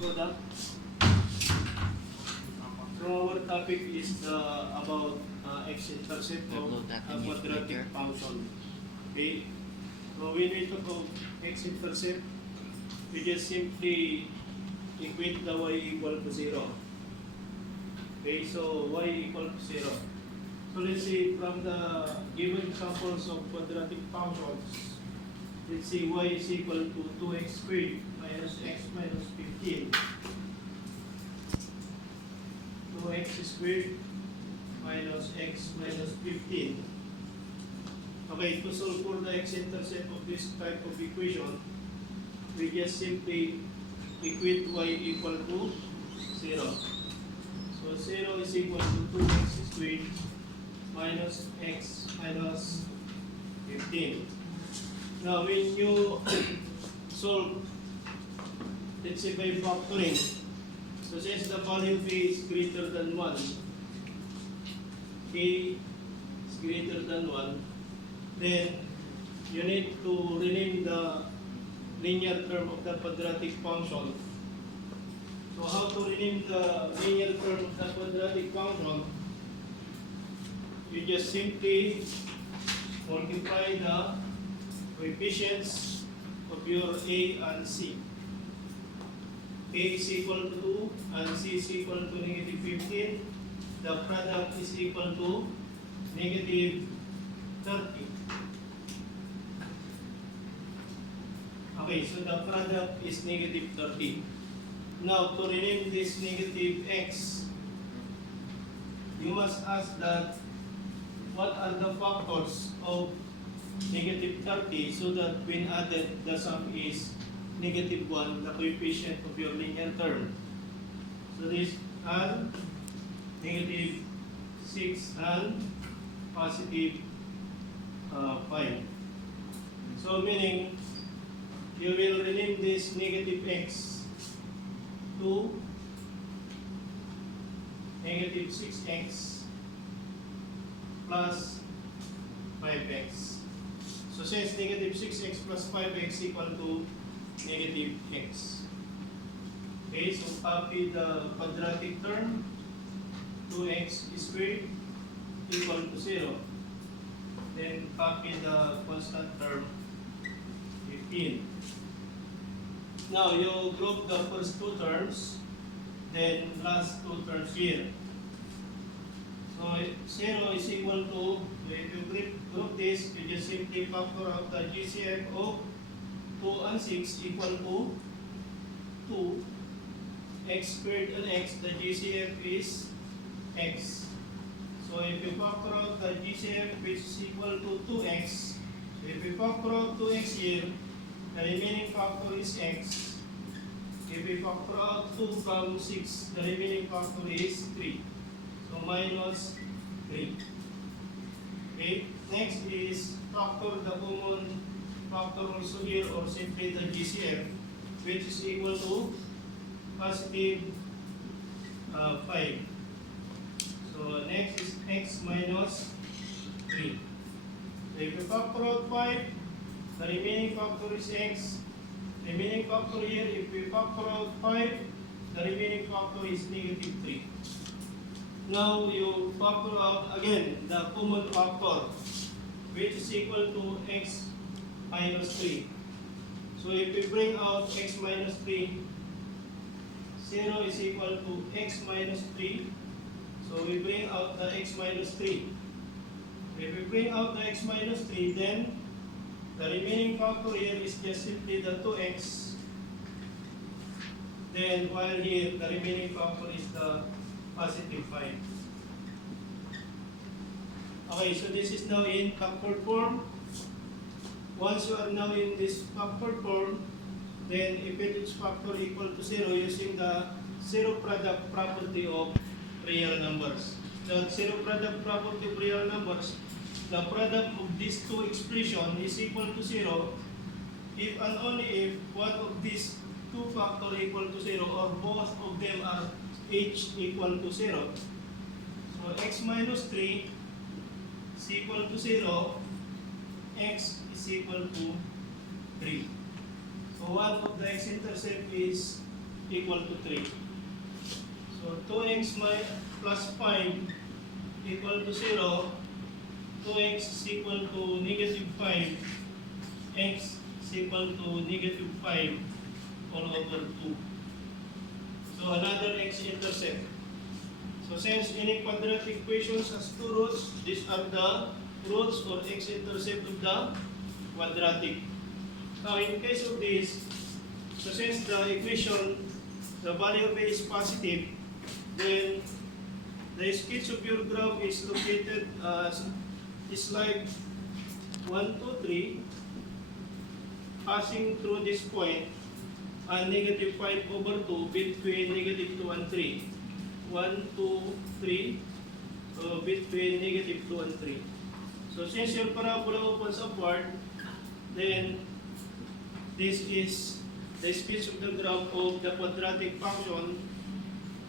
product. So our topic is about x-intercept of a quadratic function. Okay. So when we talk about x-intercept, we just simply equate the y equal to 0. Okay, so y equal to 0. So let's see from the given examples of quadratic functions. Let's see y is equal to 2x squared minus x minus 15. 2x squared minus x minus 15. Okay, to solve for the x-intercept of this type of equation, we just simply equate y equal to 0. So 0 is equal to 2x squared minus x minus 15. Now when you solve, let's say by factoring, so since the value k is greater than 1, k is greater than 1, then you need to rename the linear term of the quadratic function. So how to rename the linear term of the quadratic function? You just simply multiply the coefficients of your a and c. A is equal to 2 and c is equal to negative 15. The product is equal to negative 30. Okay, so the product is negative 30. Now, to rename this negative x, you must ask that what are the factors of negative 30 so that when added, the sum is negative 1, the coefficient of your linear term. So this are negative 6 and positive 5. So meaning, you will rename this negative x to negative 6x plus 5x. So since negative 6x plus 5x equal to negative x. Okay, so copy the quadratic term, 2x squared equal to 0. Then copy the constant term, 15. Now you group the first two terms, then last two terms here. So 0 is equal to, if you group this, you just simply factor out the GCF of 2 and 6 equal to 2. X squared and x, the GCF is x. So if you factor out the GCF, which is equal to 2x, if you factor out 2x here, the remaining factor is x. If we factor out 2 from 6, the remaining factor is 3. So minus 3. Okay. Next is factor the common factor also here, or simply the GCF, which is equal to positive 5. So next is x minus 3. So if you factor out 5, the remaining factor is x. Remaining factor here, if we factor out 5, the remaining factor is negative 3. Now you factor out again the common factor, which is equal to x minus 3. So if we bring out x minus 3, 0 is equal to x minus 3. So we bring out the x minus 3. If we bring out the x minus 3, then the remaining factor here is just simply the 2x. Then while here, the remaining factor is the positive 5. Okay, so this is now in factored form. Once you are now in this factored form, then if it is factor equal to 0 using the zero product property of real numbers. The zero product property of real numbers, the product of these two expressions is equal to 0 if and only if one of these two factors equal to 0 or both of them are each equal to 0. So x minus 3 is equal to 0, x is equal to 3. So one of the x-intercept is equal to 3. So 2x plus 5 equal to 0. 2x is equal to negative 5. X is equal to negative 5 all over 2. So another x-intercept. So since any quadratic equations has two roots, these are the roots or x-intercept of the quadratic. Now in case of this, so since the equation, the value of a is positive, then the sketch of your graph is located is like 1, 2, 3, passing through this point, and negative 5 over 2 between negative 2 and 3. 1, 2, 3, between negative 2 and 3. So since your parabola opens upward, then this is the sketch of the graph of the quadratic function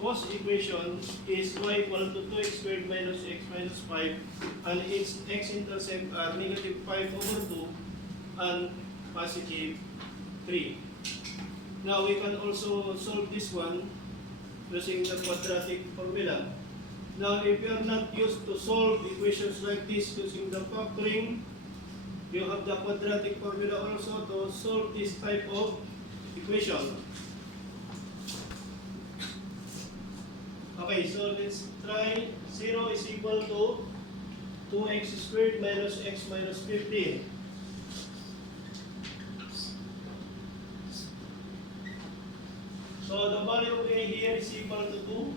whose equation is y equal to 2x squared minus x minus 5, and its x-intercept are negative 5 over 2 and positive 3. Now we can also solve this one using the quadratic formula. Now if you are not used to solve equations like this using the factoring, you have the quadratic formula also to solve this type of equation. Okay, so let's try 0 is equal to 2x squared minus x minus 15. So the value of a here is equal to 2.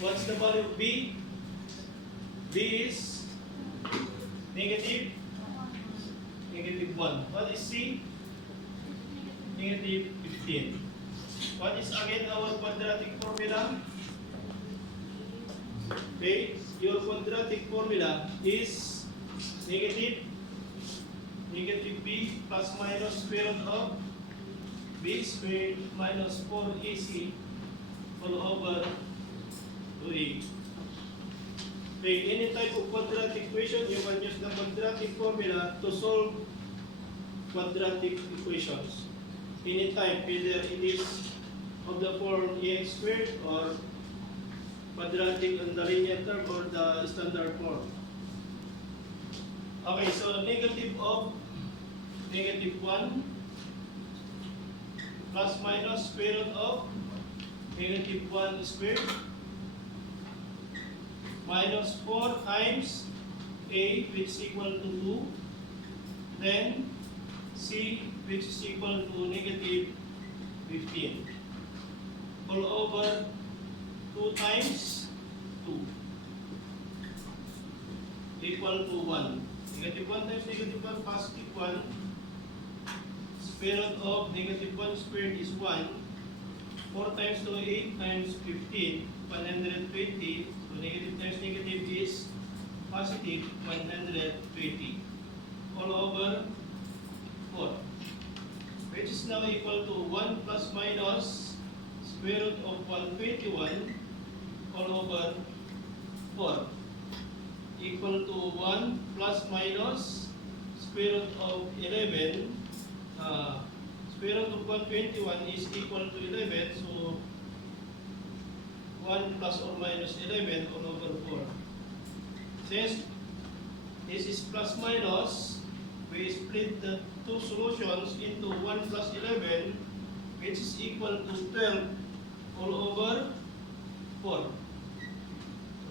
What's the value of b? B is negative 1. What is c? Negative 15. What is again our quadratic formula? Okay, your quadratic formula is negative b plus minus square root of b squared minus 4ac all over 2a. Okay, any type of quadratic equation, you can use the quadratic formula to solve quadratic equations. Any type, either it is of the form ax squared or quadratic on the linear term or the standard form. Okay, so negative of negative 1 plus minus square root of negative 1 squared minus 4 times a, which is equal to 2, then c, which is equal to negative 15, all over 2 times 2 equal to 1. Negative 1 times negative 1, positive 1. Square root of negative 1 squared is 1. 4 times 2, 8 times 15, 120. So negative times negative is positive 120. All over 4. Which is now equal to 1 plus minus square root of 121 all over 4. Equal to 1 plus minus square root of 11. Square root of 121 is equal to 11, so 1 plus or minus 11 all over 4. Since this is plus minus, we split the two solutions into 1 plus 11, which is equal to 12 all over 4.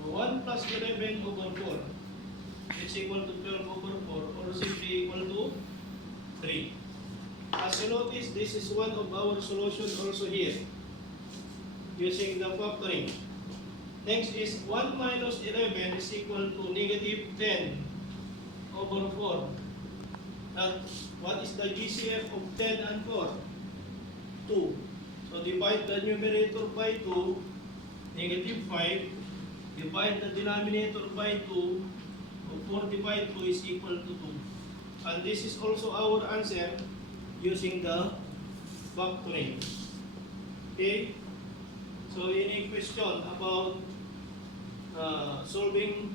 So 1 plus 11 over 4, which is equal to 12 over 4, or simply equal to 3. As you notice, this is one of our solutions also here, using the factoring. Next is 1 minus 11 is equal to negative 10 over 4. Now, what is the GCF of 10 and 4? 2. So divide the numerator by 2, negative 5. Divide the denominator by 2. So 4 divided 2 is equal to 2. And this is also our answer using the factoring. Okay? So any question about solving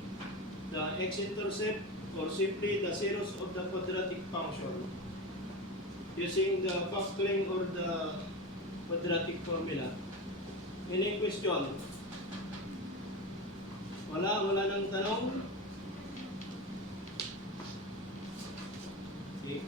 the x-intercept or simply the zeros of the quadratic function using the factoring or the quadratic formula. Yan yung question. Wala nang tanong. Okay,